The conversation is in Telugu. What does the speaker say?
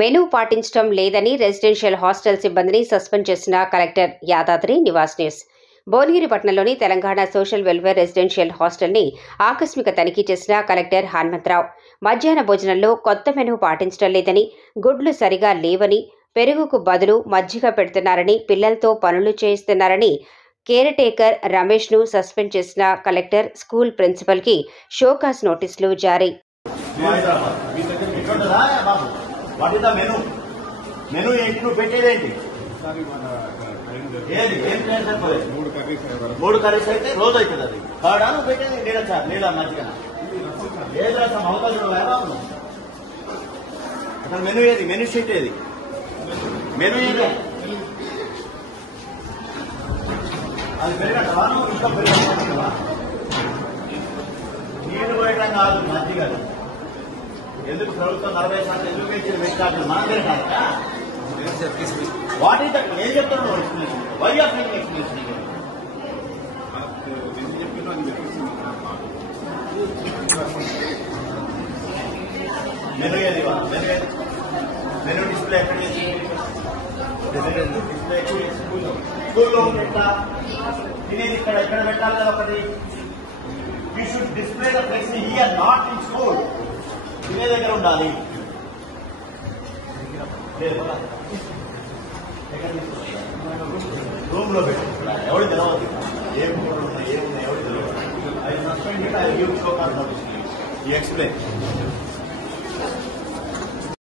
మెనూ పాటించడం లేదని రెసిడెన్షియల్ హాస్టల్ సిబ్బందిని సస్పెండ్ చేసిన కలెక్టర్ యాదాద్రి నివాస్ న్యూస్. భువనగిరి పట్టణంలోని తెలంగాణ సోషల్ వెల్ఫేర్ రెసిడెన్షియల్ హాస్టల్ని ఆకస్మిక తనిఖీ చేసిన కలెక్టర్ హనుమంతరావు మధ్యాహ్న భోజనంలో కొత్త మెనూ పాటించడం లేదని, గుడ్లు సరిగా లేవని, పెరుగుకు బదులు మజ్జిగ పెడుతున్నారని, పిల్లలతో పనులు చేయిస్తున్నారని కేర్ టేకర్ రమేష్ను సస్పెండ్ చేసిన కలెక్టర్ స్కూల్ ప్రిన్సిపల్కి షోకాస్ నోటీసులు జారీ. What is the menu? Menu ఏంటి? నువ్వు పెట్టేదేంటి? ఏది ఏం చేయాలి? 3 కర్రీస్ అయితే రోజు అవుతుంది. అది కాడా నువ్వు పెట్టేది? నీళ్ళ మధ్యగా ఏది రసం అవకాశం బాబు? అసలు మెనూ ఏది? మెనూ షీట్ ఏది? మెనూ ఏది? అది పెరగటవా? నువ్వు ఇంకా పెరగటవా? నీళ్లు పోయటం కాదు, మధ్యగా. ఎందుకు ప్రభుత్వం 40% ఎందుకు పెంచింది? వెంటాడు మన తిరగాక. What is that? ఏం చెప్తున్నావు explanation? Why are making explanation? Menu ఏది? మెనూ డిస్ప్లే ఎక్కడ చేసింది? డిస్ప్లే స్కూల్లో పెట్టా తినేది ఇక్కడ ఎక్కడ పెట్టాలి కదా ఒకటి. You should display the flexi here, not in school. తినే దగ్గర ఉండాలి. రూమ్ లో పెట్టి ఎవరు తెలవద్దు. ఏం ఏమున్నాయి ఎవరు తెలియదు. I suspend it. I give show cos notice. You explain.